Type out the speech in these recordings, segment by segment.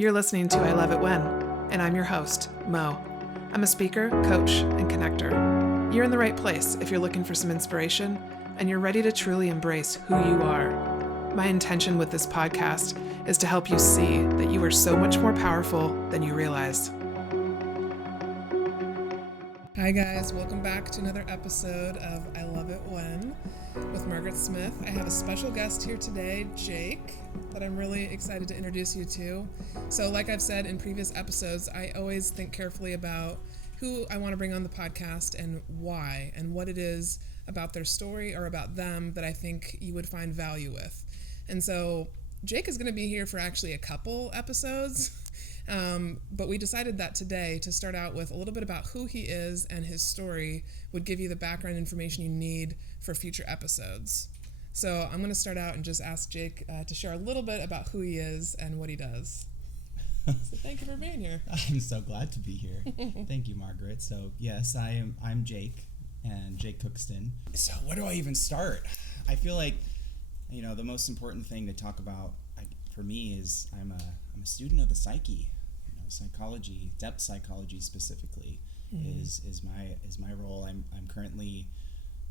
You're listening to I Love It When, and I'm your host, Mo. I'm a speaker, coach, and connector. You're in the right place if you're looking for some inspiration and you're ready to truly embrace who you are. My intention with this podcast is to help you see that you are so much more powerful than you realize. Hi guys, welcome back to another episode of I Love It When with Margaret Smith. I have a special guest here today, Jake, that I'm really excited to introduce you to. So like I've said in previous episodes, I always think carefully about who I want to bring on the podcast and why, and what it is about their story or about them that I think you would find value with. And so Jake is going to be here for actually a couple episodes. But we decided that today to start out with a little bit about who he is and his story would give you the background information you need for future episodes. So I'm going to start out and just ask Jake to share a little bit about who he is and what he does. So thank you for being here. I'm so glad to be here. Thank you, Margaret. So yes, I'm Jake, and Jake Cookston. So where do I even start? I feel like, the most important thing to talk about for me is I'm a student of the psyche. Psychology, depth psychology specifically, is my role. I'm currently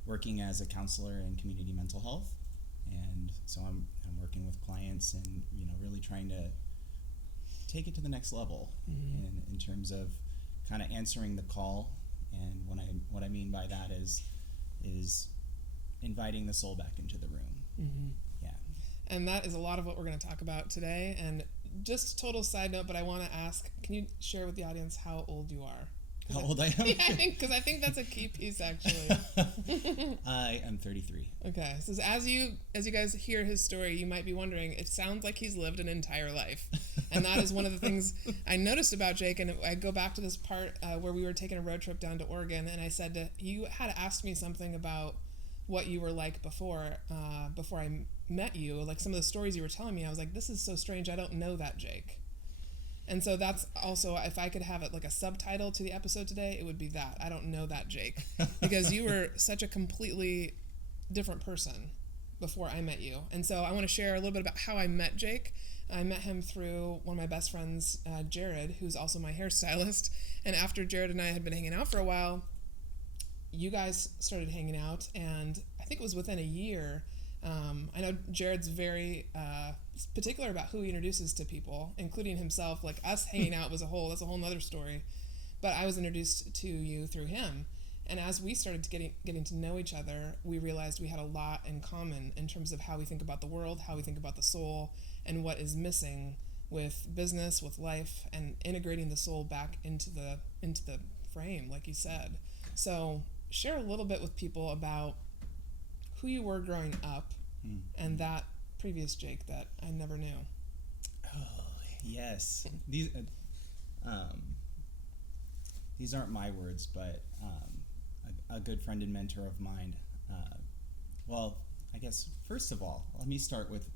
working as a counselor in community mental health, and so I'm working with clients and really trying to take it to the next level in terms of kind of answering the call. And what I mean by that is inviting the soul back into the room. Yeah. And that is a lot of what we're going to talk about today. And just total side note, but I want to ask, can you share with the audience how old you are? How old I am? Yeah, because I think that's a key piece, actually. I am 33. Okay, so as you guys hear his story, you might be wondering, it sounds like he's lived an entire life. And that is one of the things I noticed about Jake, and I go back to this part where we were taking a road trip down to Oregon, and I said you had asked me something about what you were like before I met you, like some of the stories you were telling me. I was like, this is so strange, I don't know that Jake. And so that's also, if I could have it like a subtitle to the episode today, it would be that I don't know that Jake, because you were such a completely different person before I met you. And so I want to share a little bit about how I met Jake. I met him through one of my best friends, Jared, who's also my hairstylist. And after Jared and I had been hanging out for a while, you guys started hanging out, and I think it was within a year. I know Jared's very particular about who he introduces to people, including himself. Like us hanging out that's a whole nother story. But I was introduced to you through him. And as we started getting to know each other, we realized we had a lot in common in terms of how we think about the world, how we think about the soul, and what is missing with business, with life, and integrating the soul back into the frame, like you said. So share a little bit with people about who you were growing up and that previous Jake that I never knew. Oh, yes. These aren't my words, but a good friend and mentor of mine. Well, I guess first of all, let me start with,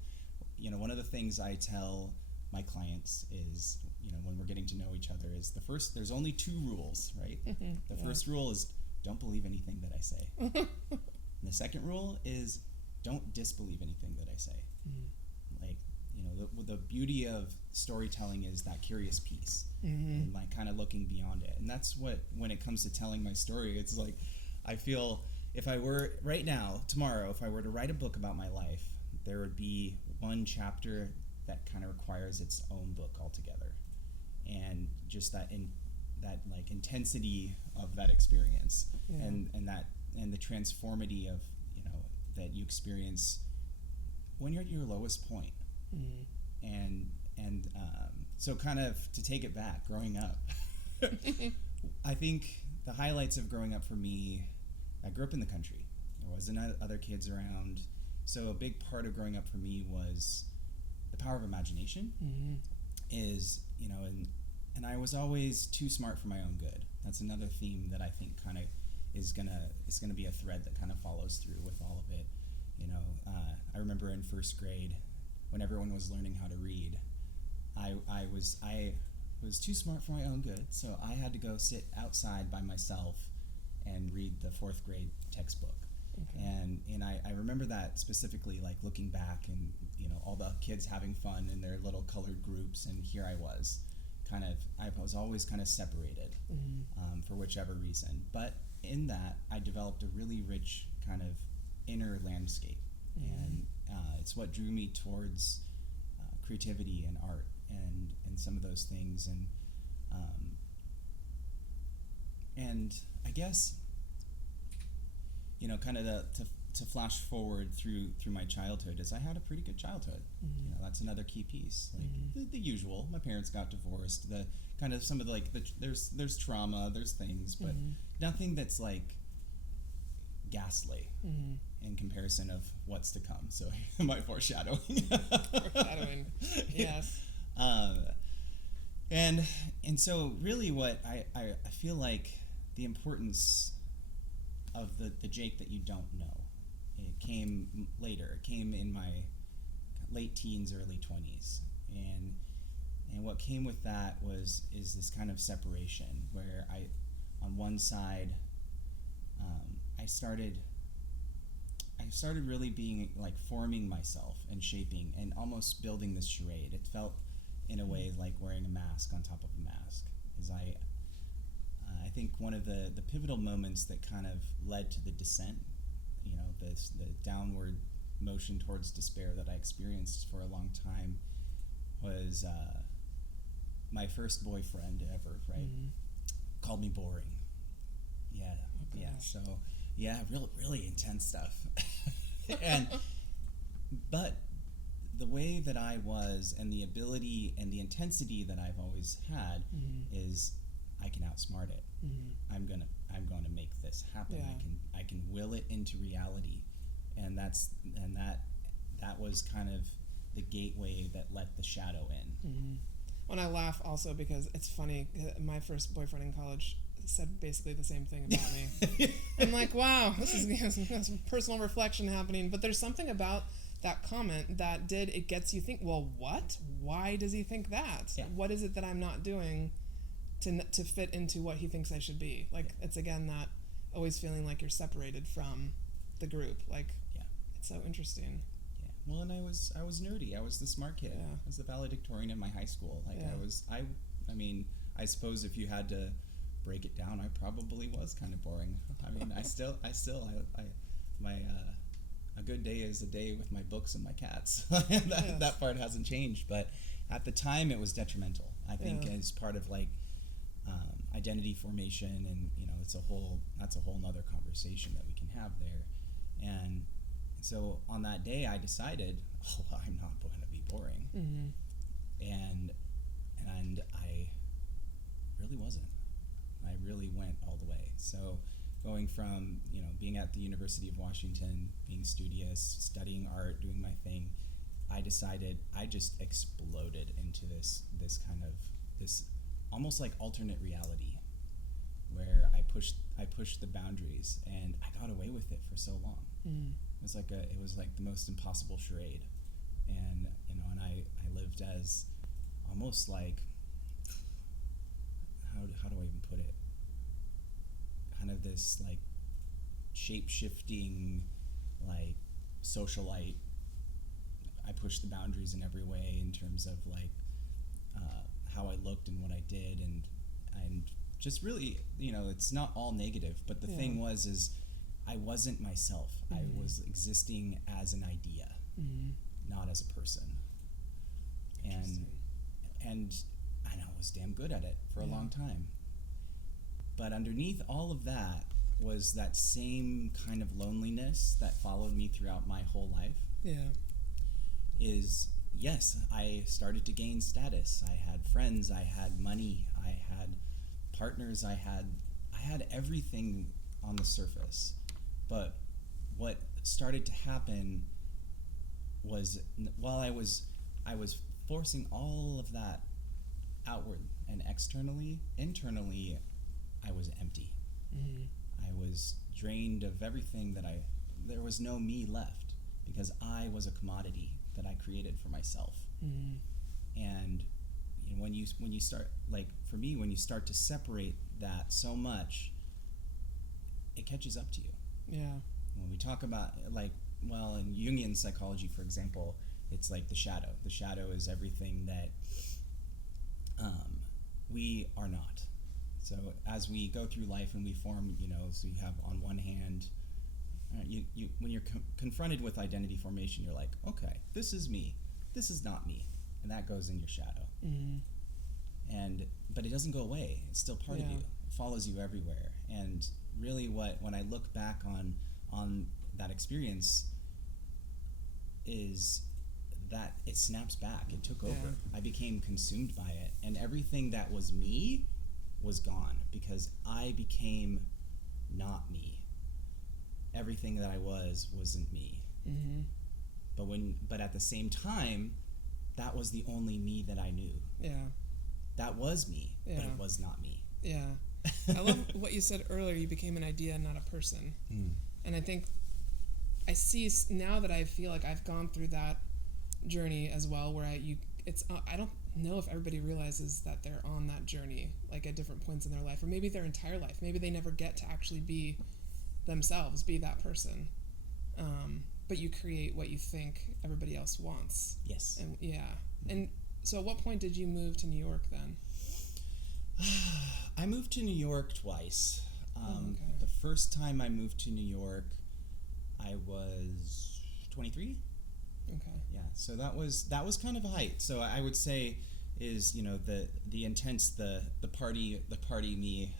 one of the things I tell my clients is, when we're getting to know each other, is there's only two rules, right? The first rule is don't believe anything that I say. And the second rule is don't disbelieve anything that I say. Like, the beauty of storytelling is that curious piece and like kind of looking beyond it. And that's when it comes to telling my story, it's like, I feel if I were right now, tomorrow, if I were to write a book about my life, there would be one chapter that kind of requires its own book altogether. And just that like intensity of that experience and the transformity of that you experience when you're at your lowest point. And so kind of to take it back, growing up, I think the highlights of growing up for me, I grew up in the country. There wasn't other kids around, so a big part of growing up for me was the power of imagination. Is and I was always too smart for my own good. That's another theme that I think kind of is gonna be a thread that kind of follows through with all of it. I remember in first grade when everyone was learning how to read, I was too smart for my own good, so I had to go sit outside by myself and read the fourth grade textbook. Okay. And I remember that specifically, like looking back and, all the kids having fun in their little colored groups, and here I was I was always kind of separated for whichever reason. But in that, I developed a really rich kind of inner landscape. And it's what drew me towards creativity and art and some of those things. And I guess, kind of to flash forward through my childhood, is I had a pretty good childhood. That's another key piece. Like the usual. My parents got divorced. The kind of some of there's trauma, there's things, but nothing that's like ghastly in comparison of what's to come. So my foreshadowing. Foreshadowing. Yes. And so really what I feel like the importance of the Jake that you don't know, it came later. It came in my late teens, early 20s. And what came with that is this kind of separation where on one side, I started really being like forming myself and shaping and almost building this charade. It felt in a way like wearing a mask on top of a mask. I think one of the pivotal moments that kind of led to the descent, the downward motion towards despair that I experienced for a long time was my first boyfriend ever, right? Called me boring. Yeah, Oh, yeah. gosh. So yeah, really intense stuff. But the way that I was and the ability and the intensity that I've always had is I can outsmart it. I'm going to make this happen. Yeah. I can will it into reality. And that was kind of the gateway that let the shadow in. When I laugh also because it's funny, my first boyfriend in college said basically the same thing about me. I'm like, wow, this is some personal reflection happening. But there's something about that comment that it gets you think, well, what? Why does he think that? Yeah. What is it that I'm not doing to fit into what he thinks I should be? Like, it's again that always feeling like you're separated from the group. Like, it's so interesting. Yeah. Well, and I was nerdy. I was the smart kid. Yeah. I was the valedictorian in my high school. Like Yeah. I mean, I suppose if you had to break it down, I probably was kind of boring. I mean, a good day is a day with my books and my cats. That part hasn't changed, but at the time it was detrimental. I think as part of like identity formation, and that's a whole nother conversation that we can have there. And so on that day, I decided, I'm not going to be boring, and I really wasn't. I really went all the way. So going from being at the University of Washington, being studious, studying art, doing my thing, I decided I just exploded into this almost like alternate reality where I pushed the boundaries, and I got away with it for so long. It was like the most impossible charade, and and I lived as almost like, how do I even put it? Kind of this like shape-shifting like socialite. I pushed the boundaries in every way in terms of like how I looked and what I did, and just really, it's not all negative, but the thing is I wasn't myself. I was existing as an idea, not as a person. And I was damn good at it for a long time. But underneath all of that was that same kind of loneliness that followed me throughout my whole life. Yeah. Yes, I started to gain status. I had friends, I had money, I had partners, I had everything on the surface. But what started to happen was, while I was forcing all of that outward and externally, internally I was empty. I was drained of everything there was no me left, because I was a commodity that I created for myself. And when you start, like for me, when you start to separate that so much, it catches up to you. Yeah. when we talk about, like, well, in Jungian psychology, for example, it's like the shadow. The shadow is everything that we are not. So as we go through life and we form, so you have on one hand, you when you're confronted with identity formation, you're like, okay, this is me, this is not me, and that goes in your shadow. But it doesn't go away. It's still part of you. It follows you everywhere. And really, when I look back on that experience, is that it snaps back. It took over. I became consumed by it, and everything that was me was gone because I became not me. Everything that I wasn't me. But at the same time, that was the only me that I knew. That was me, but it was not me. I love what you said earlier. You became an idea, not a person. And I think I see now that I feel like I've gone through that journey as well, where I don't know if everybody realizes that they're on that journey, like at different points in their life, or maybe their entire life. Maybe they never get to actually be themselves, be that person. But you create what you think everybody else wants. Yes. And and so at what point did you move to New York then? I moved to New York twice. Okay. The first time I moved to New York, I was 23. Okay. Yeah, so that was kind of a height. So I would say is, the intense, the party me,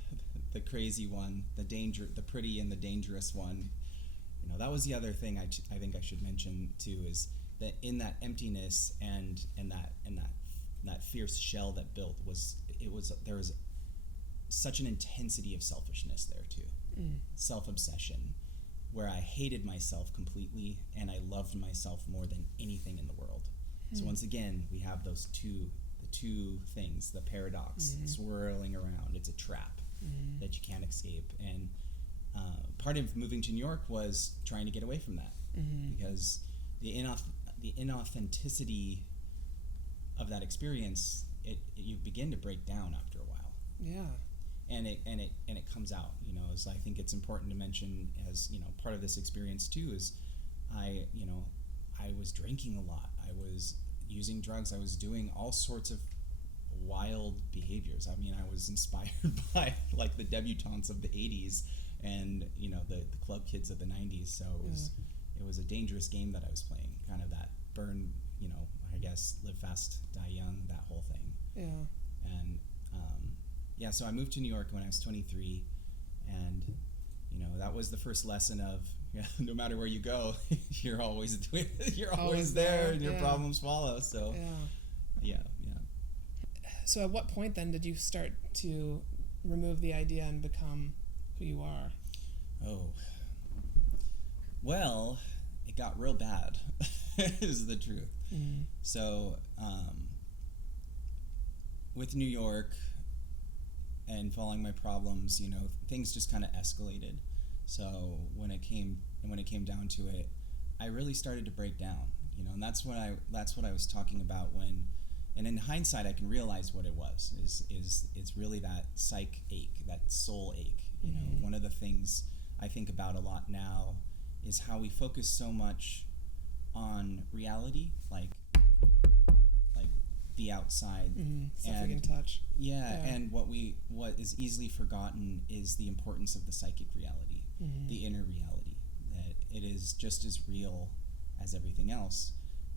the crazy one, the pretty and the dangerous one. That was the other thing I think I should mention too, is that in that emptiness and that fierce shell that built there was such an intensity of selfishness there too. Self-obsession, where I hated myself completely and I loved myself more than anything in the world. So once again, we have the two things, the paradox swirling around. It's a trap that you can't escape. And part of moving to New York was trying to get away from that, because the inauthenticity of that experience, you begin to break down after a while. And it comes out, as I think it's important to mention, as part of this experience too, is I was drinking a lot, I was using drugs, I was doing all sorts of wild behaviors. I mean, I was inspired by like the debutantes of the 80s and the club kids of the 90s. So it was a dangerous game that I was playing, kind of that burn, I guess, live fast, die young, that whole thing. And so I moved to New York when I was 23, and that was the first lesson of no matter where you go, you're always there, and your problems follow. So So at what point then did you start to remove the idea and become who you are? Oh, well, it got real bad, is the truth. So with New York and following my problems, things just kind of escalated. So when it came down to it, I really started to break down, and that's what I was talking about when, and in hindsight, I can realize what it was. It's really that psych ache, that soul ache. One of the things I think about a lot now is how we focus so much on reality, like the outside, stuff we can touch. And what is easily forgotten is the importance of the psychic reality, the inner reality, that it is just as real as everything else.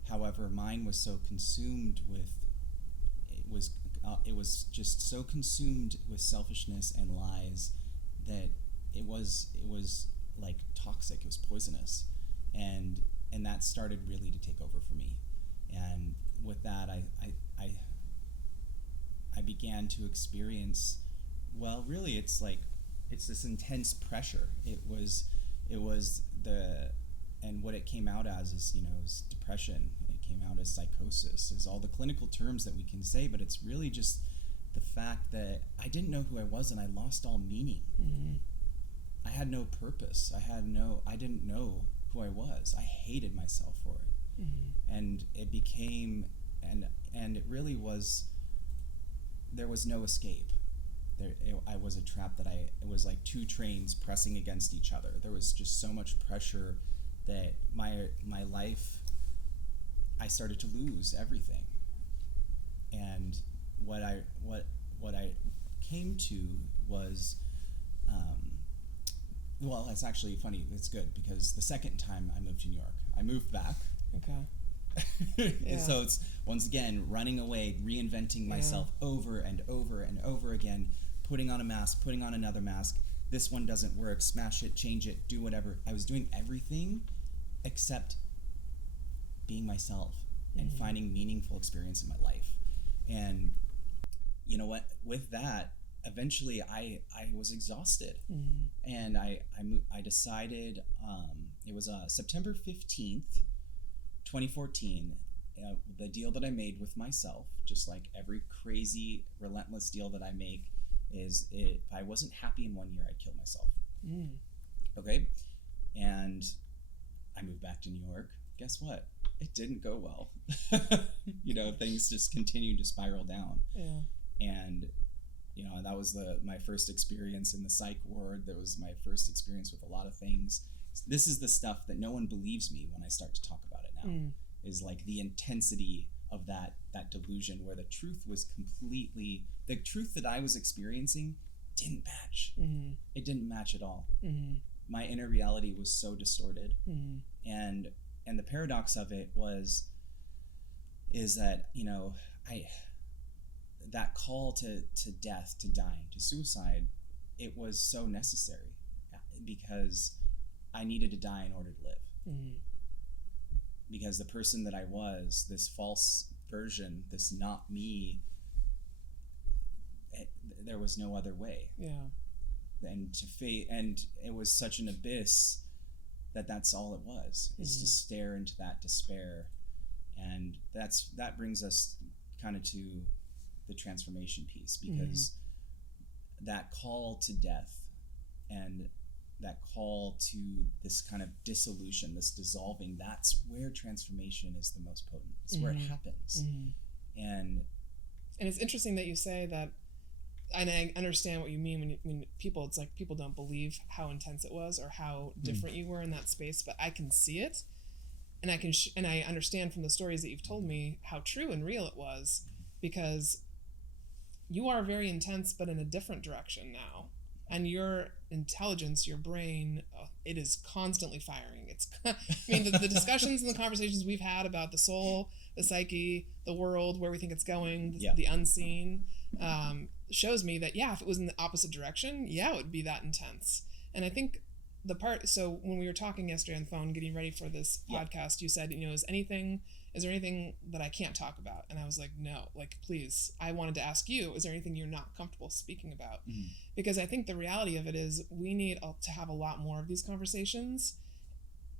However, mine was so consumed with it was just so consumed with selfishness and lies that it was like toxic. It was poisonous, and that started really to take over for me. And with that, I began to experience, well, really, it's this intense pressure. It was and what it came out as is, is depression. It came out as psychosis, is all the clinical terms that we can say, but it's really just the fact that I didn't know who I was and I lost all meaning. I had no purpose. I didn't know who I was. I hated myself for it. And it became, and it really was, there was no escape. I was a trap that it was like two trains pressing against each other. There was just so much pressure that my life, I started to lose everything. And what I came to was, well, it's actually funny. It's good because the second time I moved to New York, I moved back. Okay. Yeah. So it's once again running away, reinventing myself over and over and over again, putting on a mask, putting on another mask. This one doesn't work. Smash it, change it, do whatever. I was doing everything except being myself and finding meaningful experience in my life. And you know what? With that, eventually I was exhausted, and I decided, it was September 15th, 2014. The deal that I made with myself, just like every crazy, relentless deal that I make, is if I wasn't happy in 1 year, I'd kill myself. Okay? And I moved back to New York. Guess what? It didn't go well. Things just continued to spiral down. Yeah. And that was my first experience in the psych ward. That was my first experience with a lot of things. This is the stuff that no one believes me when I start to talk about it now, is like the intensity of that delusion, where the truth that I was experiencing didn't match. It didn't match at all. My inner reality was so distorted. And the paradox of it is that, that call to death, to dying, to suicide, it was so necessary because I needed to die in order to live. Because the person that I was, this false version, this not me, there was no other way. Yeah. And and it was such an abyss that's all it was, is to stare into that despair. And that brings us kind of to the transformation piece, because that call to death and that call to this kind of dissolution, this dissolving, that's where transformation is the most potent. It's where it happens. And it's interesting that you say that, and I understand what you mean when people, it's like people don't believe how intense it was or how different you were in that space, but I can see it, and I understand from the stories that you've told me how true and real it was, because you are very intense, but in a different direction now. And your intelligence, your brain, it is constantly firing. The discussions and the conversations we've had about the soul, the psyche, the world, where we think it's going, the unseen, shows me that, if it was in the opposite direction, it would be that intense. And I think so when we were talking yesterday on the phone, getting ready for this podcast, you said, is there anything that I can't talk about? And I was like, no, please, I wanted to ask you, is there anything you're not comfortable speaking about? Because I think the reality of it is we need to have a lot more of these conversations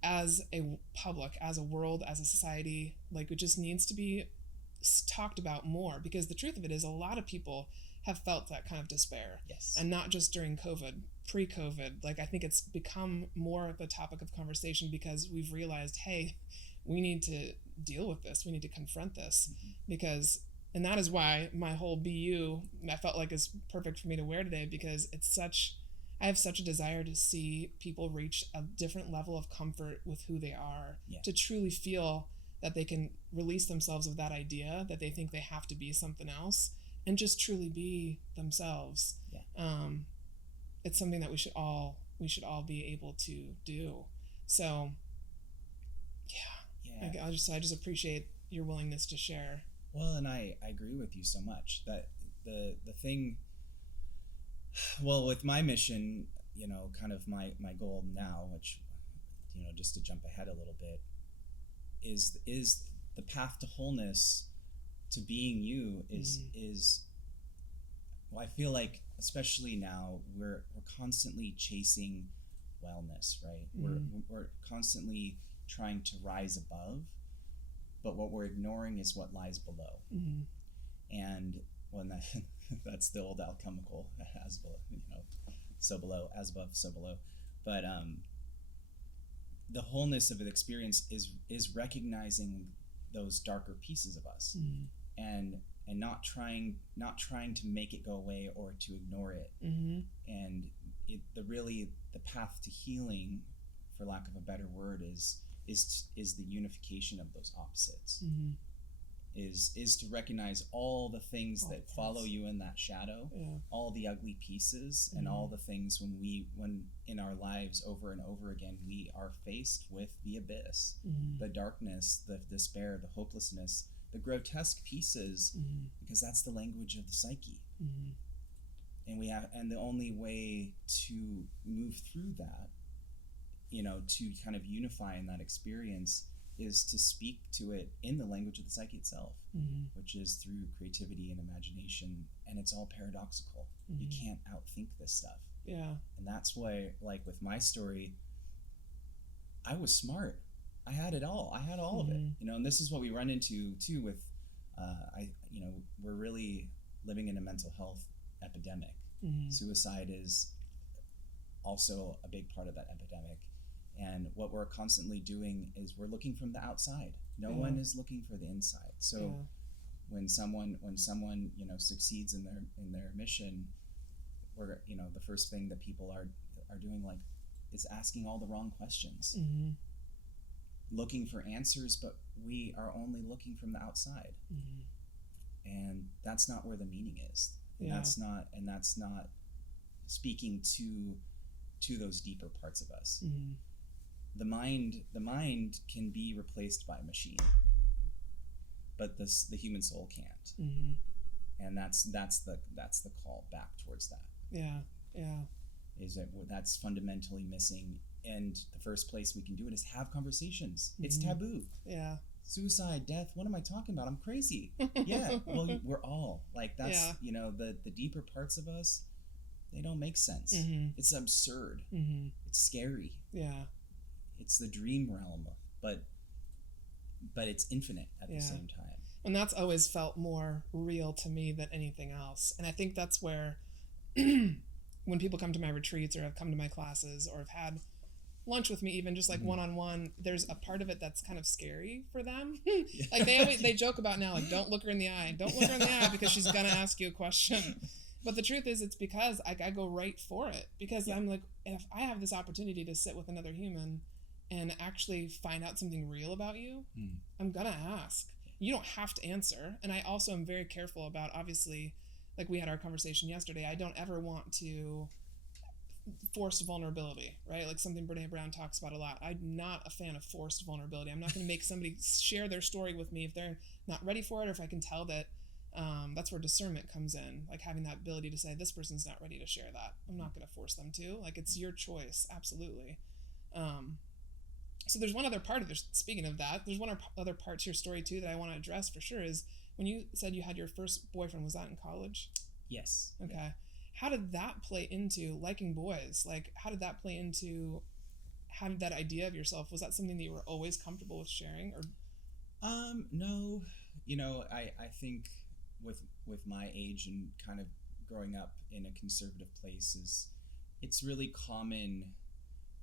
as a public, as a world, as a society. It just needs to be talked about more, because the truth of it is a lot of people have felt that kind of despair. Yes. And not just during COVID, pre-COVID. I think it's become more of a topic of conversation because we've realized, hey, we need to deal with this. We need to confront this, and that is why my whole BU, I felt like, is perfect for me to wear today, because I have such a desire to see people reach a different level of comfort with who they are, to truly feel that they can release themselves of that idea that they think they have to be something else, and just truly be themselves. It's something that we should all be able to do. So I just appreciate your willingness to share. Well, and I agree with you so much that the thing, with my mission, kind of my goal now, which, just to jump ahead a little bit, is the path to wholeness, to being you, is well, I feel like, especially now, we're constantly chasing wellness, right? We're constantly trying to rise above, but what we're ignoring is what lies below. And when that's the old alchemical, as below, so below, as above, so below. But the wholeness of the experience is recognizing those darker pieces of us, and and not trying to make it go away or to ignore it. And the path to healing, for lack of a better word, is the unification of those opposites. Is to recognize all the things that follow you in that shadow, all the ugly pieces, and all the things when in our lives over and over again we are faced with the abyss, the darkness, the despair, the hopelessness, the grotesque pieces, because that's the language of the psyche. And the only way to move through that, to kind of unify in that experience, is to speak to it in the language of the psyche itself, which is through creativity and imagination, and it's all paradoxical. You can't outthink this stuff. And that's why, like with my story, I was smart. I had it all. I had all of it. And this is what we run into too with, we're really living in a mental health epidemic. Suicide is also a big part of that epidemic. And what we're constantly doing is we're looking from the outside. No one is looking for the inside. So when someone succeeds in their mission, we're the first thing that people are doing, like, is asking all the wrong questions, looking for answers, but we are only looking from the outside, and that's not where the meaning is. And that's not speaking to those deeper parts of us. The mind can be replaced by a machine, but the human soul can't. And that's the call back towards that. Is that that's fundamentally missing, and the first place we can do it is have conversations. It's taboo. Suicide, death, what am I talking about? I'm crazy. Well, we're all like, that's the deeper parts of us, they don't make sense. It's absurd. It's scary. It's the dream realm, but it's infinite at the same time. And that's always felt more real to me than anything else. And I think that's where when people come to my retreats or have come to my classes or have had lunch with me, even just like one-on-one, there's a part of it that's kind of scary for them. Like they joke about now, like, don't look her in the eye. Don't look her in the eye because she's gonna ask you a question. But the truth is, it's because I go right for it, because I'm like, if I have this opportunity to sit with another human and actually find out something real about you, I'm gonna ask. You don't have to answer. And I also am very careful about, obviously, like we had our conversation yesterday, I don't ever want to forced vulnerability, right? Like something Brene Brown talks about a lot. I'm not a fan of forced vulnerability. I'm not going to make somebody share their story with me if they're not ready for it, or if I can tell that that's where discernment comes in, like having that ability to say, this person's not ready to share that. I'm not going to force them to. Like, it's your choice, absolutely. So there's one other part of this, speaking of that, there's one other part to your story too that I want to address for sure, is when you said you had your first boyfriend, was that in college? Yes. Okay. Yeah. How did that play into liking boys? Like, how did that play into having that idea of yourself? Was that something that you were always comfortable with sharing, or? No, I think with my age and kind of growing up in a conservative place, it's really common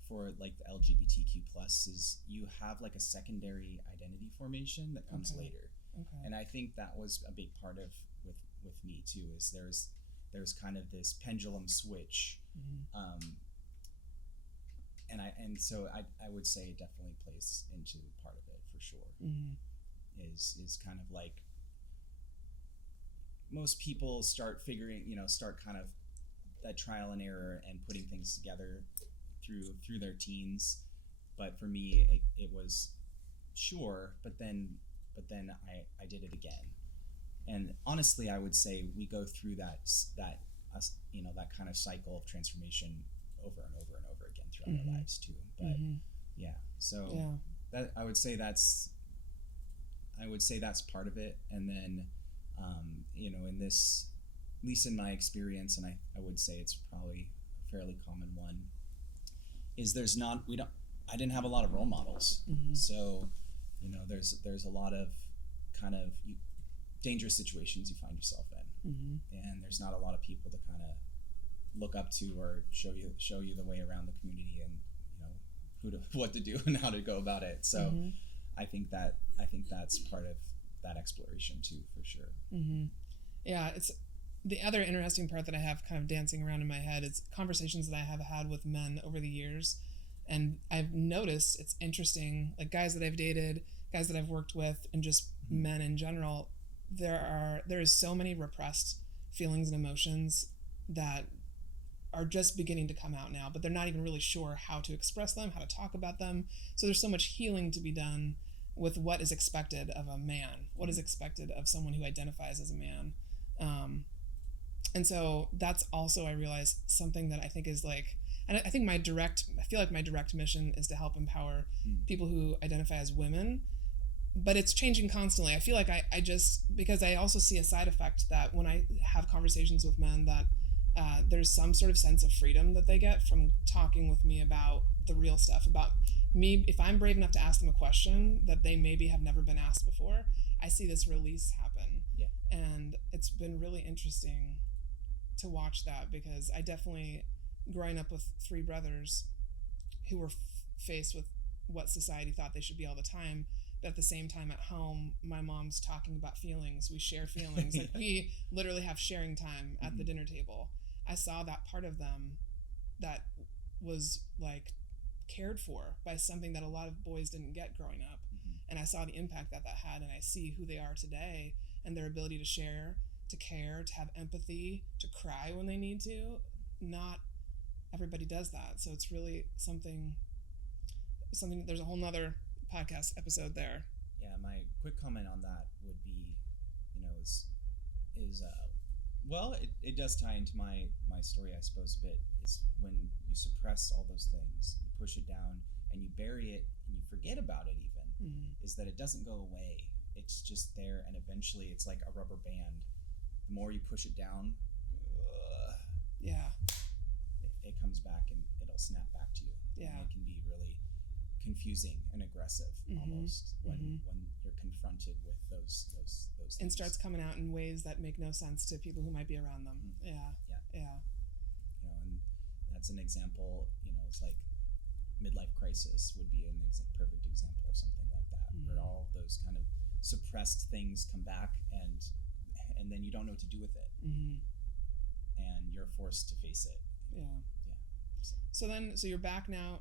for like the LGBTQ plus is you have like a secondary identity formation that comes later. Okay. And I think that was a big part of with me too, is there's kind of this pendulum switch. So I would say it definitely plays into part of it for sure. Is kind of like most people start kind of that trial and error and putting things together through their teens. But for me, it was sure, but then I did it again. And honestly, I would say we go through that kind of cycle of transformation over and over and over again throughout our lives too. But that I would say that's part of it. And then in this, at least in my experience, and I would say it's probably a fairly common one, is I didn't have a lot of role models. So there's a lot of kind of dangerous situations you find yourself in, and there's not a lot of people to kind of look up to or show you the way around the community and what to do and how to go about it. So I think that's part of that exploration too, for sure. Mm-hmm. Yeah, it's the other interesting part that I have kind of dancing around in my head is conversations that I have had with men over the years. And I've noticed it's interesting, like guys that I've dated, guys that I've worked with, and just men in general, there is so many repressed feelings and emotions that are just beginning to come out now, but they're not even really sure how to express them, how to talk about them. So there's so much healing to be done with what is expected of a man, what is expected of someone who identifies as a man. And so that's also, I realize, something that I think is like, and I think I feel like my direct mission is to help empower people who identify as women, but it's changing constantly. I feel like I just, because I also see a side effect that when I have conversations with men that there's some sort of sense of freedom that they get from talking with me about the real stuff, about me. If I'm brave enough to ask them a question that they maybe have never been asked before, I see this release happen. Yeah. And it's been really interesting to watch that, because I definitely, growing up with three brothers who were faced with what society thought they should be all the time, but at the same time at home, my mom's talking about feelings. We share feelings. Like we literally have sharing time at the dinner table. I saw that part of them that was like cared for by something that a lot of boys didn't get growing up. And I saw the impact that had, and I see who they are today and their ability to share, to care, to have empathy, to cry when they need to. Not everybody does that. So it's really something, there's a whole nother podcast episode there. Yeah, my quick comment on that would be, well, it does tie into my story, I suppose, a bit. Is when you suppress all those things, you push it down, and you bury it, and you forget about it even, is that it doesn't go away. It's just there, and eventually it's like a rubber band. The more you push it down, it comes back and it'll snap back to you. Yeah. And it can be really confusing and aggressive almost when you're confronted with those things. And starts coming out in ways that make no sense to people who might be around them. Yeah. And that's an example. It's like midlife crisis would be a perfect example of something like that, where all those kind of suppressed things come back, and then you don't know what to do with it, and you're forced to face it. So you're back now.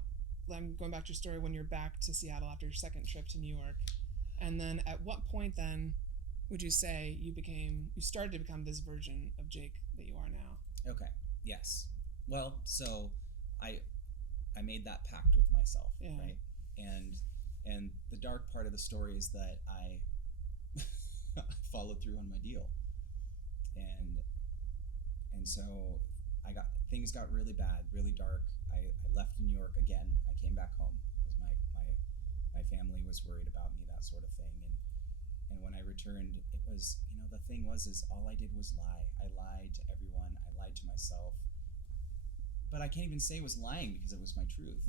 I'm going back to your story when you're back to Seattle after your second trip to New York. And then at what point then would you say you started to become this version of Jake that you are now? Okay. Yes. Well, so I made that pact with myself, right? And the dark part of the story is that I followed through on my deal. And so things got really bad, really dark. I left New York again. I came back home because my family was worried about me, that sort of thing. And when I returned, it was, the thing was all I did was lie. I lied to everyone. I lied to myself. But I can't even say it was lying because it was my truth.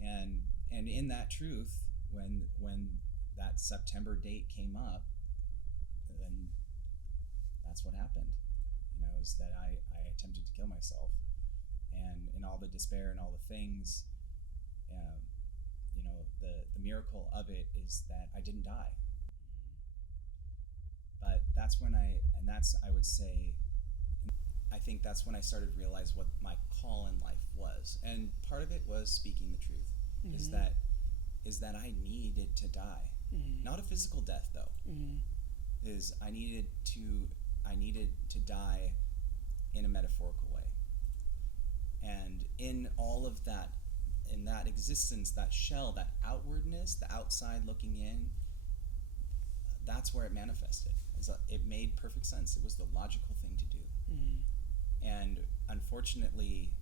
And in that truth, when that September date came up, then that's what happened. Is that I attempted to kill myself, and in all the despair and all the things, the miracle of it is that I didn't die. But I would say, I think that's when I started to realize what my call in life was, and part of it was speaking the truth. Is that I needed to die, not a physical death though. Is I needed to die in a metaphorical way. And in all of that, in that existence, that shell, that outwardness, the outside looking in, that's where it manifested. It made perfect sense. It was the logical thing to do. And unfortunately,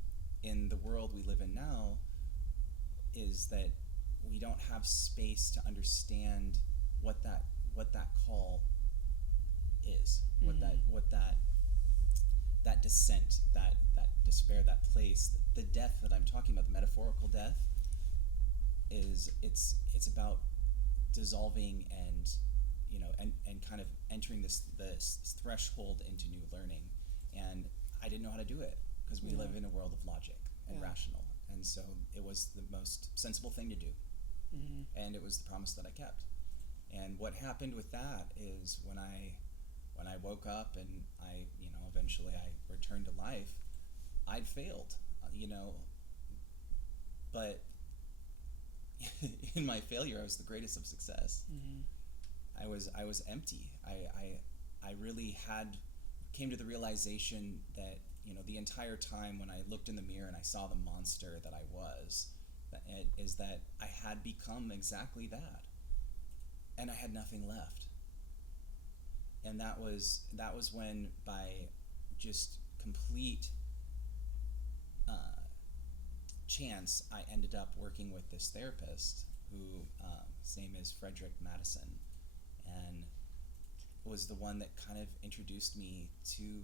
in the world we live in now, is that we don't have space to understand what that call is, what that descent, that despair, that place, the death that I'm talking about, the metaphorical death, it's about dissolving and kind of entering this threshold into new learning. And I didn't know how to do it because we live in a world of logic and rational, and so it was the most sensible thing to do, and it was the promise that I kept. And what happened with that is when I woke up and I, eventually I returned to life, I'd failed, but in my failure, I was the greatest of success. Mm-hmm. I was empty. I really came to the realization that, the entire time when I looked in the mirror and I saw the monster that I was, that I had become exactly that. And I had nothing left. And that was when, by just complete chance, I ended up working with this therapist who, his name is Frederick Madison, and was the one that kind of introduced me to,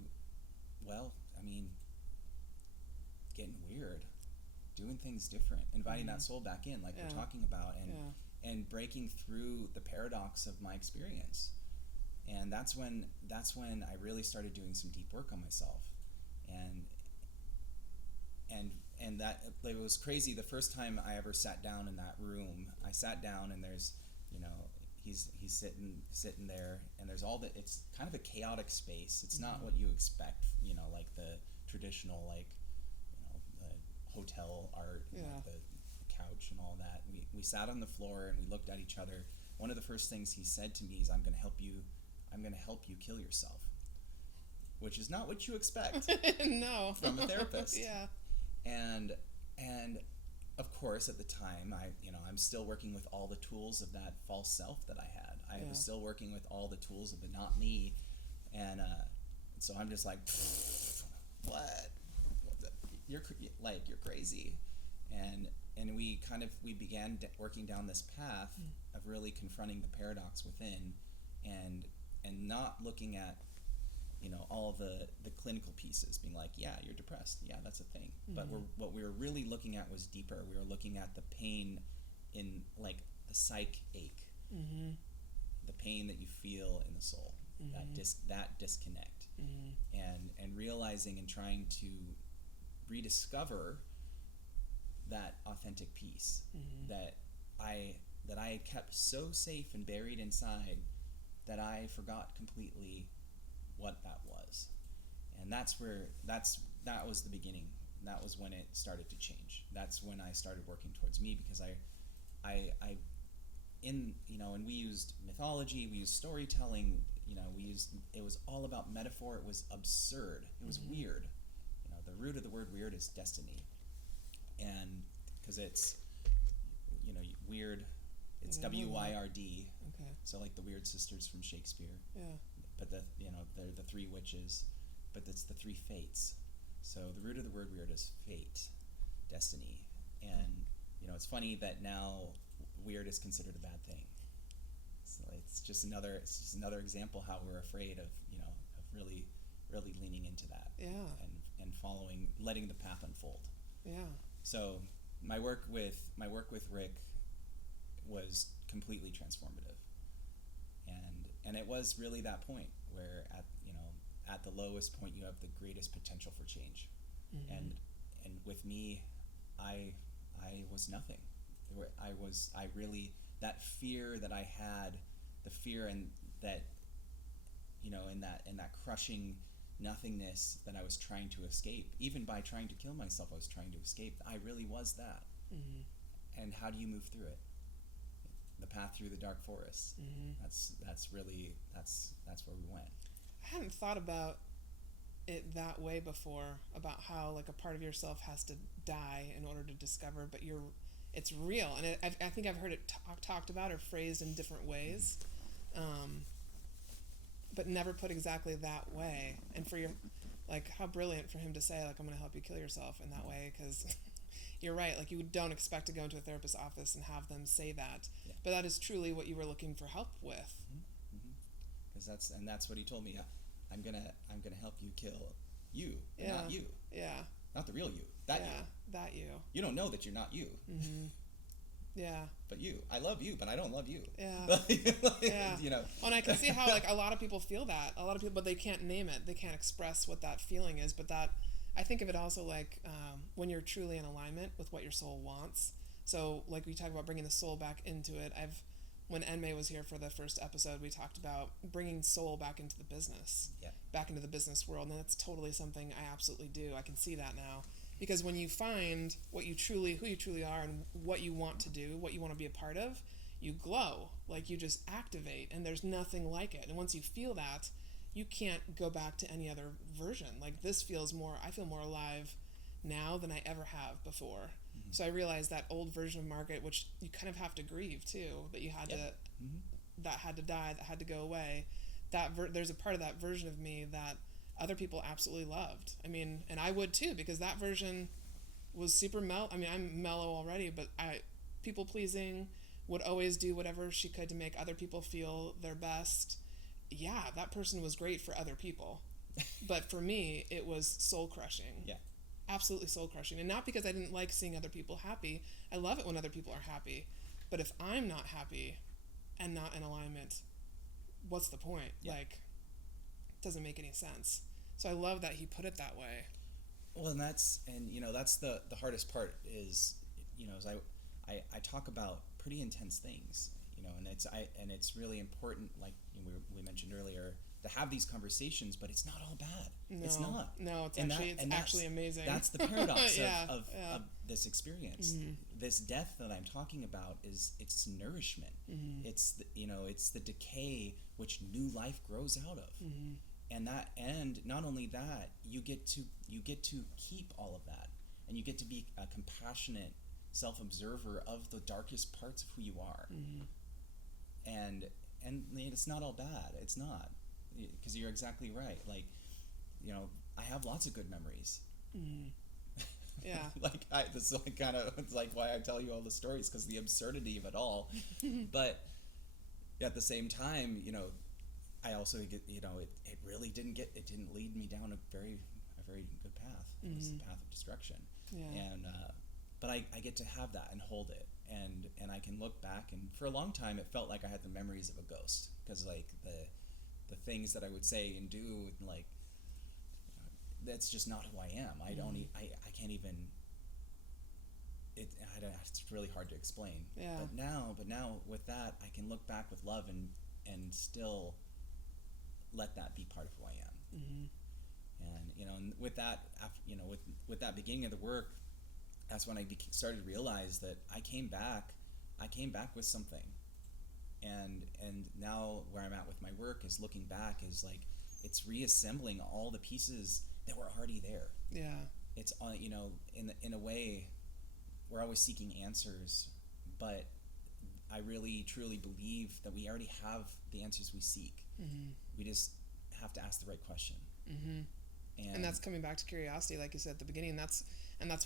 getting weird, doing things different, inviting that soul back in, like we're talking about, and breaking through the paradox of my experience. And that's when I really started doing some deep work on myself, and that, it was crazy. The first time I ever sat down in that room, I sat down and there's, he's sitting there, and there's it's kind of a chaotic space. It's not what you expect, like the traditional, the hotel art, the couch and all that. We sat on the floor and we looked at each other. One of the first things he said to me is, I'm going to help you kill yourself, which is not what you expect No. from a therapist. Yeah. And of course, at the time, I'm still working with all the tools of that false self that I had. I was still working with all the tools of the not me, and so I'm just like, what? You're crazy, and we began working down this path of really confronting the paradox within, and not looking at all the clinical pieces, being like, yeah, you're depressed, yeah, that's a thing. But what we were really looking at was deeper. We were looking at the pain in, like, the psyche ache, the pain that you feel in the soul, that disconnect, and realizing and trying to rediscover that authentic peace that I had kept so safe and buried inside that I forgot completely what that was. And that was the beginning. That was when it started to change. That's when I started working towards me, because and we used mythology, we used storytelling, it was all about metaphor. It was absurd. It was weird. The root of the word weird is destiny. And because it's, weird, it's W-Y-R-D. Okay. So like the Weird Sisters from Shakespeare. Yeah. But they're the three witches, but it's the three fates. So the root of the word weird is fate, destiny. And, it's funny that now weird is considered a bad thing. So it's just another example how we're afraid of, of really, really leaning into that. Yeah. And following, letting the path unfold. Yeah. So my work with Rick was completely transformative. And it was really that point where at the lowest point you have the greatest potential for change. And with me, I was nothing. I really, that fear that I had, the fear and that, in that crushing nothingness that I was trying to escape, even by trying to kill myself, I was trying to escape. I really was that. And how do you move through it? The path through the dark forest. That's where we went. I hadn't thought about it that way before, about how, like, a part of yourself has to die in order to discover, but it's real. And I think I've heard it talked about or phrased in different ways, but never put exactly that way. And for how brilliant for him to say, like, I'm going to help you kill yourself in that way, because you're right. Like, you don't expect to go into a therapist's office and have them say that, but that is truly what you were looking for help with. Because that's what he told me. I'm gonna help you kill you, not you. Yeah. Not the real you. That you. That you. You don't know that you're not you. Yeah. But you. I love you, but I don't love you. Yeah. Yeah. Well, and I can see how, like, a lot of people feel that. A lot of people, but they can't name it. They can't express what that feeling is. But I think of it also like when you're truly in alignment with what your soul wants. So, like, we talk about bringing the soul back into it. when Enmei was here for the first episode, we talked about bringing soul back into the business, back into the business world, and that's totally something I absolutely do. I can see that now, because when you find who you truly are, and what you want to do, what you want to be a part of, you glow, like you just activate, and there's nothing like it. And once you feel that, you can't go back to any other version. Like this feels more, I feel more alive now than I ever have before. Mm-hmm. So I realized that old version of Margaret, which you kind of have to grieve too, that you had to, that had to die, that had to go away. There's a part of that version of me that other people absolutely loved. I mean, and I would too, because that version was super mellow. I mean, I'm mellow already, but people pleasing, would always do whatever she could to make other people feel their best. Yeah, that person was great for other people. But for me, it was soul crushing. Yeah. Absolutely soul crushing. And not because I didn't like seeing other people happy. I love it when other people are happy. But if I'm not happy and not in alignment, what's the point? Yeah. Like, it doesn't make any sense. So I love that he put it that way. Well, and that's the hardest part is, as I talk about pretty intense things, and it's really important, like we mentioned earlier, to have these conversations, but it's not all bad. No, it's not. No, it's actually amazing. That's the paradox of yeah. this experience. Mm-hmm. This death that I'm talking about it's nourishment. Mm-hmm. It's the decay which new life grows out of. Mm-hmm. And not only that, you get to keep all of that, and you get to be a compassionate self-observer of the darkest parts of who you are. Mm-hmm. And it's not all bad. It's not, because you're exactly right. Like, I have lots of good memories. Mm-hmm. Yeah. This is it's like why I tell you all the stories, because the absurdity of it all. But at the same time, I also get, it really didn't lead me down a very good path. Mm-hmm. It was the path of destruction. Yeah. And but I get to have that and hold it, and I can look back, and for a long time it felt like I had the memories of a ghost, because like the things that I would say and do, like, that's just not who I am. I don't. I can't even. It's really hard to explain. Yeah. But now with that, I can look back with love and still let that be part of who I am. Mm-hmm. And with that, with that beginning of the work, that's when I started to realize that I came back with something, and now where I'm at with my work is looking back, is like it's reassembling all the pieces that were already there. Yeah. It's in a way, we're always seeking answers, but I really truly believe that we already have the answers we seek. Mm-hmm. We just have to ask the right question. Mm-hmm. And that's coming back to curiosity, like you said at the beginning. That's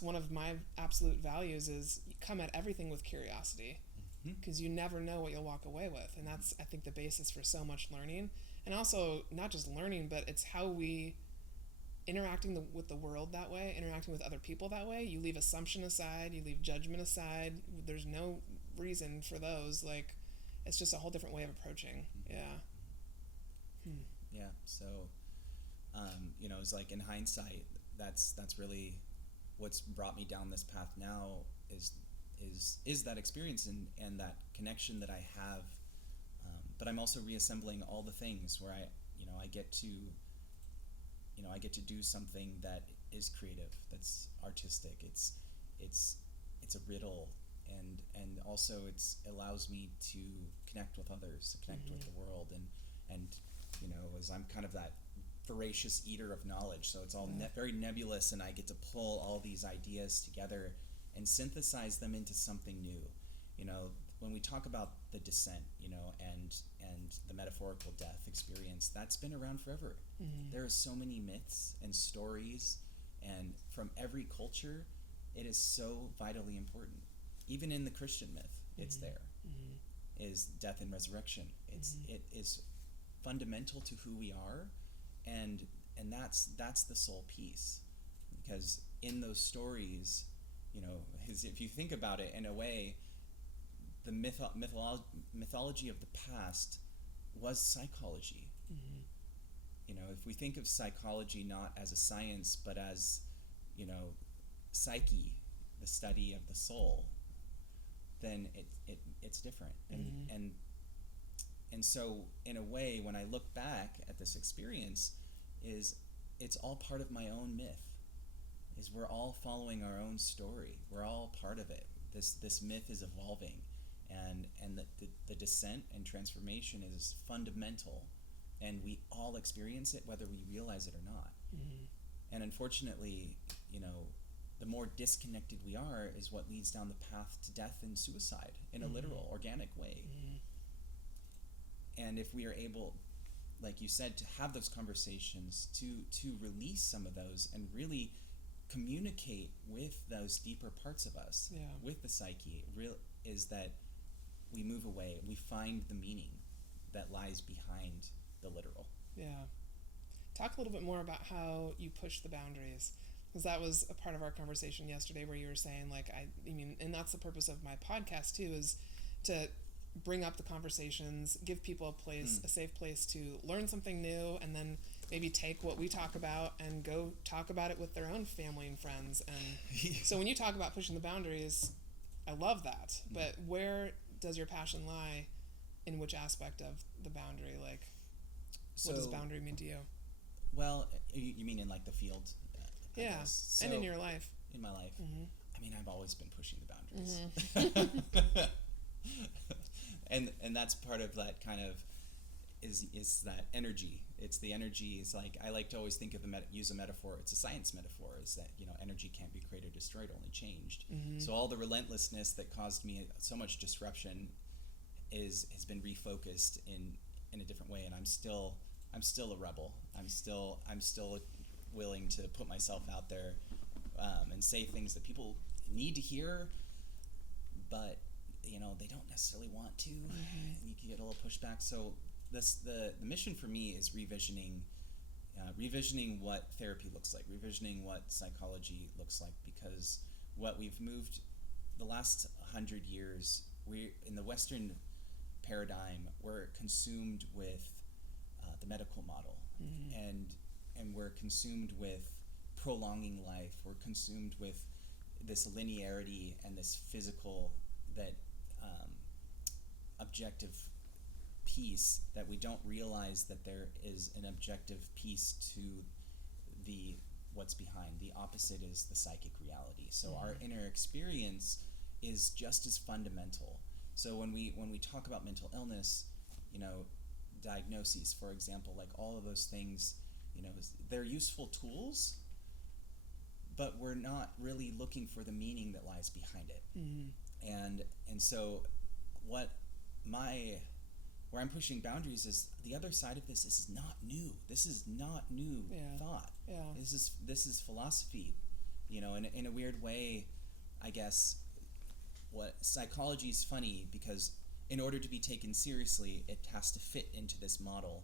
one of my absolute values, is you come at everything with curiosity, because you never know what you'll walk away with. And that's, I think, the basis for so much learning. And also, not just learning, but it's how we interacting with the world that way, interacting with other people that way. You leave assumption aside, you leave judgment aside. There's no reason for those. Like, it's just a whole different way of approaching. Yeah. Yeah. So, it's like, in hindsight, that's really what's brought me down this path now, is that experience and that connection that I have. But I'm also reassembling all the things where I get to do something that is creative, that's artistic. It's a riddle, and also it allows me to connect with others, to connect with the world, and as I'm kind of that voracious eater of knowledge, so it's all very nebulous, and I get to pull all these ideas together and synthesize them into something new. When we talk about the descent, and the metaphorical death experience, that's been around forever. Mm-hmm. There are so many myths and stories, and from every culture, it is so vitally important. Even in the Christian myth, it's there. Mm-hmm. Is death and resurrection. It is fundamental to who we are, and that's the soul piece. Because in those stories, if you think about it in a way, the mythology of the past was psychology. Mm-hmm. If we think of psychology not as a science, but as, psyche, the study of the soul, then it's different. And and so in a way, when I look back at this experience, it's all part of my own myth. Is we're all following our own story. We're all part of it. This myth is evolving, and the descent and transformation is fundamental, and we all experience it whether we realize it or not. Mm-hmm. And unfortunately, the more disconnected we are is what leads down the path to death and suicide in a literal, organic way. And if we are able, like you said, to have those conversations, to release some of those and really communicate with those deeper parts of us, with the psyche, is that we move away, we find the meaning that lies behind the literal. Yeah. Talk a little bit more about how you push the boundaries, because that was a part of our conversation yesterday where you were saying, like, I mean, and that's the purpose of my podcast too, is to bring up the conversations, give people a safe place to learn something new, and then maybe take what we talk about and go talk about it with their own family and friends. And so when you talk about pushing the boundaries, I love that. But where does your passion lie? In which aspect of the boundary? Like, what does boundary mean to you? Well, you mean in like the field? Yeah, so, and in your life. In my life. Mm-hmm. I mean, I've always been pushing the boundaries. Mm-hmm. and that's part of that kind of is that energy. It's the energy. It's like, I like to always think of use a metaphor. It's a science metaphor. Is that energy can't be created or destroyed, only changed. Mm-hmm. So all the relentlessness that caused me so much disruption has been refocused in a different way, and I'm still a rebel. I'm still willing to put myself out there and say things that people need to hear, but they don't necessarily want to. Mm-hmm. You can get a little pushback. So the mission for me is revisioning what therapy looks like, revisioning what psychology looks like, because what we've moved the last 100 years, we in the Western paradigm, we're consumed with the medical model, and we're consumed with prolonging life. We're consumed with this linearity and this physical, that objective piece, that we don't realize that there is an objective piece to what's behind. The opposite is the psychic reality. So our inner experience is just as fundamental. So when we talk about mental illness, diagnoses, for example, like all of those things, they're useful tools, but we're not really looking for the meaning that lies behind it. And so where I'm pushing boundaries is the other side of this is not new. This is not new thought. Yeah. This is philosophy. In a weird way, I guess. What psychology is funny, because in order to be taken seriously, it has to fit into this model.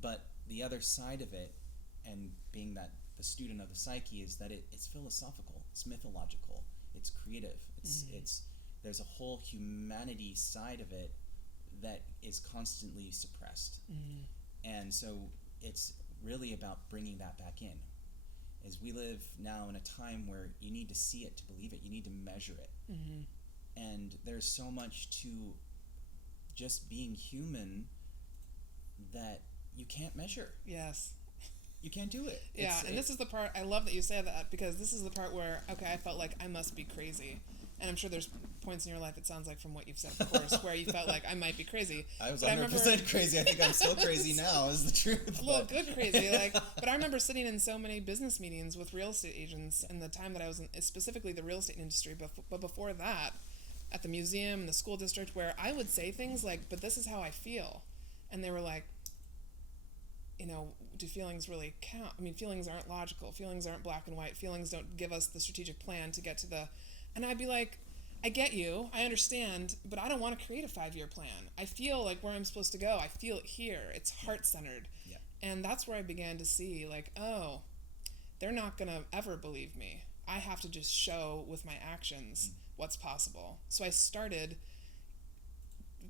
But the other side of it, and being that the student of the psyche, is that it's philosophical, it's mythological, it's creative, it's there's a whole humanity side of it that is constantly suppressed. And so it's really about bringing that back in. As we live now in a time where you need to see it to believe it, you need to measure it. And there's so much to just being human that you can't measure. Yes. You can't do it. Yeah, this is the part, I love that you say that, because this is the part where, I felt like I must be crazy. And I'm sure there's points in your life, it sounds like, from what you've said, of course, where you felt like I might be crazy. I was 100% crazy. I think I'm still crazy now, is the truth. Well, good crazy. But I remember sitting in so many business meetings with real estate agents in the time that I was in, specifically the real estate industry, but before that, at the museum, the school district, where I would say things like, but this is how I feel. And they were like, do feelings really count? I mean, feelings aren't logical. Feelings aren't black and white. Feelings don't give us the strategic plan to get to the... And I'd be like, I get you, I understand, but I don't want to create a 5-year plan. I feel like where I'm supposed to go. I feel it here. It's heart-centered. Yeah. And that's where I began to see, like, oh, they're not going to ever believe me. I have to just show with my actions what's possible. So I started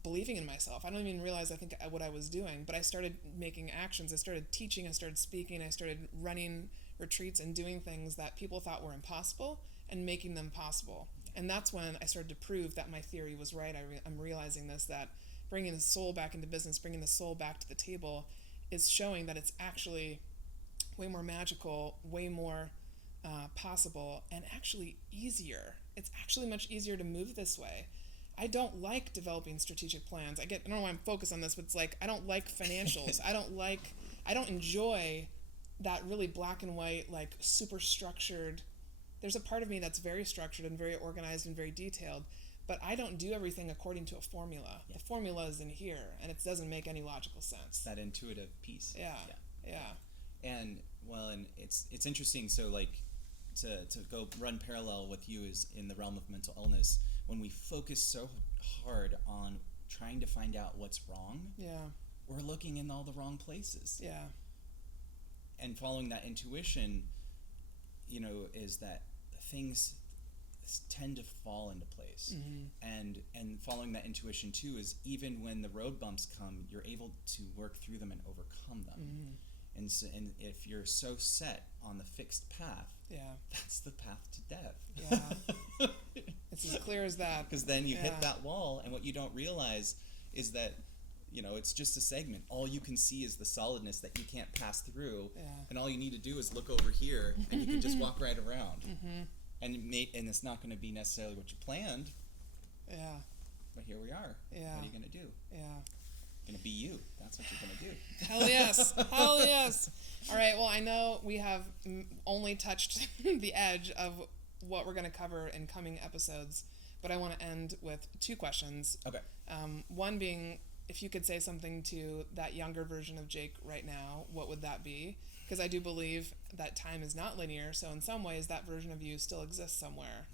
believing in myself. I don't even realize, I think, what I was doing, but I started making actions. I started teaching, I started speaking, I started running retreats and doing things that people thought were impossible and making them possible. And that's when I started to prove that my theory was right. I'm realizing this, that bringing the soul back into business, bringing the soul back to the table, is showing that it's actually way more magical, way more possible, and actually easier. It's actually much easier to move this way. I don't like developing strategic plans. I don't know why I'm focused on this, but it's like I don't like financials. I don't enjoy that really black and white, like super structured. There's a part of me that's very structured and very organized and very detailed, but I don't do everything according to a formula. Yeah. The formula is in here, and it doesn't make any logical sense. That intuitive piece. Yeah. And it's interesting. So like to go run parallel with you is in the realm of mental illness. When we focus so hard on trying to find out what's wrong, we're looking in all the wrong places. Yeah. And following that intuition, is that things tend to fall into place. Mm-hmm. And following that intuition too is even when the road bumps come, you're able to work through them and overcome them. Mm-hmm. And if you're so set on the fixed path, that's the path to death. Yeah. It's as clear as that. Because then you hit that wall, and what you don't realize is that it's just a segment. All you can see is the solidness that you can't pass through, and all you need to do is look over here, and you can just walk right around. Mm-hmm. And it's not going to be necessarily what you planned. Yeah. But here we are. Yeah. What are you going to do? Yeah. Going to be you. That's what you're going to do. Hell yes. Hell yes. All right. Well, I know we have only touched the edge of what we're going to cover in coming episodes, but I want to end with 2 questions. Okay. One being, if you could say something to that younger version of Jake right now, what would that be? Because I do believe that time is not linear, so in some ways that version of you still exists somewhere.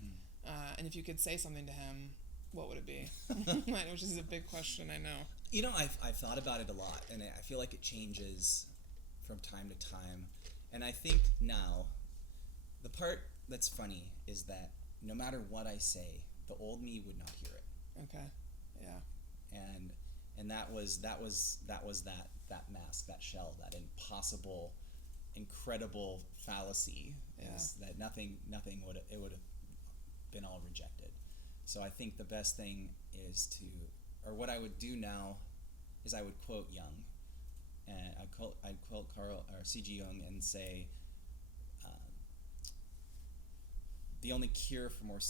And if you could say something to him, what would it be? Which is a big question, I know. I've thought about it a lot, and I feel like it changes from time to time. And I think now, the part that's funny is that no matter what I say, the old me would not hear it. Okay. Yeah. And that was that mask, that shell, that impossible, incredible fallacy, that nothing would have been all rejected. So I think the best thing is what I would do now is I would quote Jung, and I'd quote Carl or C.G. Jung and say, the only cure for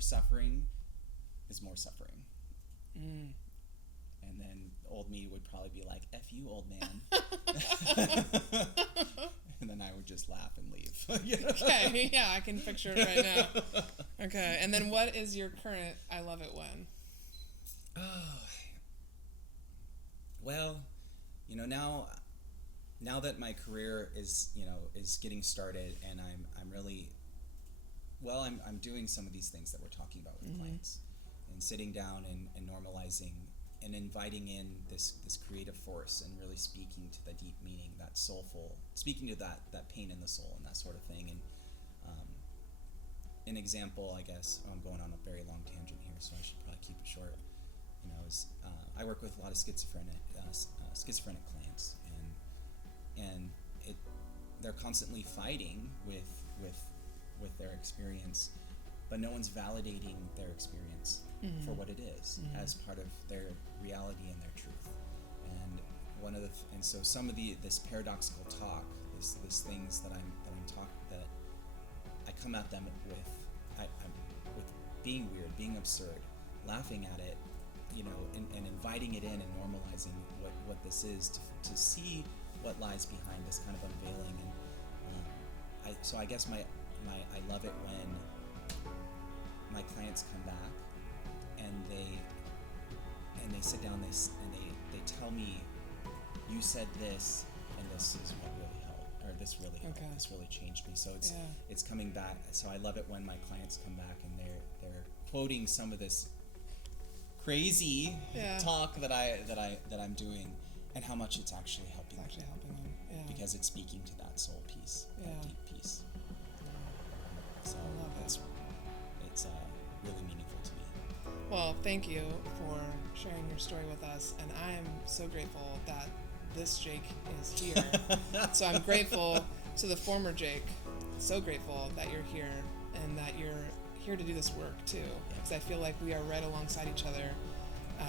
suffering is more suffering. And then old me would probably be like, F you, old man. And then I would just laugh and leave. Okay, yeah, I can picture it right now. Okay, and then what is your current I love it when? Oh, well, now that my career is getting started, and I'm really, I'm doing some of these things that we're talking about with clients, and sitting down and normalizing and inviting in this creative force and really speaking to the deep meaning, that soulful, speaking to that pain in the soul and that sort of thing. And an example, I guess, I'm going on a very long tangent here, so I should probably keep it short. I work with a lot of schizophrenic clients, and they're constantly fighting with their experience, but no one's validating their experience for what it is as part of their reality and their truth. And so some of this paradoxical talk, this things that I'm talking, that I come at them with being weird, being absurd, laughing at it, and inviting it in and normalizing what this is to see what lies behind this kind of unveiling. And so I guess I love it when my clients come back and they sit down and they tell me, you said this, and this is what really helped, or this really helped, this really changed me. So it's coming back. So I love it when my clients come back and they're quoting some of this crazy talk that I'm doing, and how much it's actually helping them. Because it's speaking to that soul piece, that deep piece. So it's really meaningful to me. Well, thank you for sharing your story with us, and I am so grateful that this Jake is here. So I'm grateful to the former Jake, so grateful that you're here and that you're here to do this work too, because I feel like we are right alongside each other.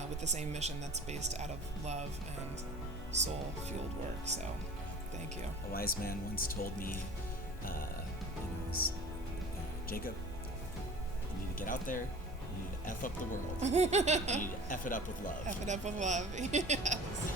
with the same mission that's based out of love and soul-fueled work. So, thank you. A wise man once told me, Jacob, you need to get out there, you need to F up the world. You need to F it up with love. F it up with love. Yes.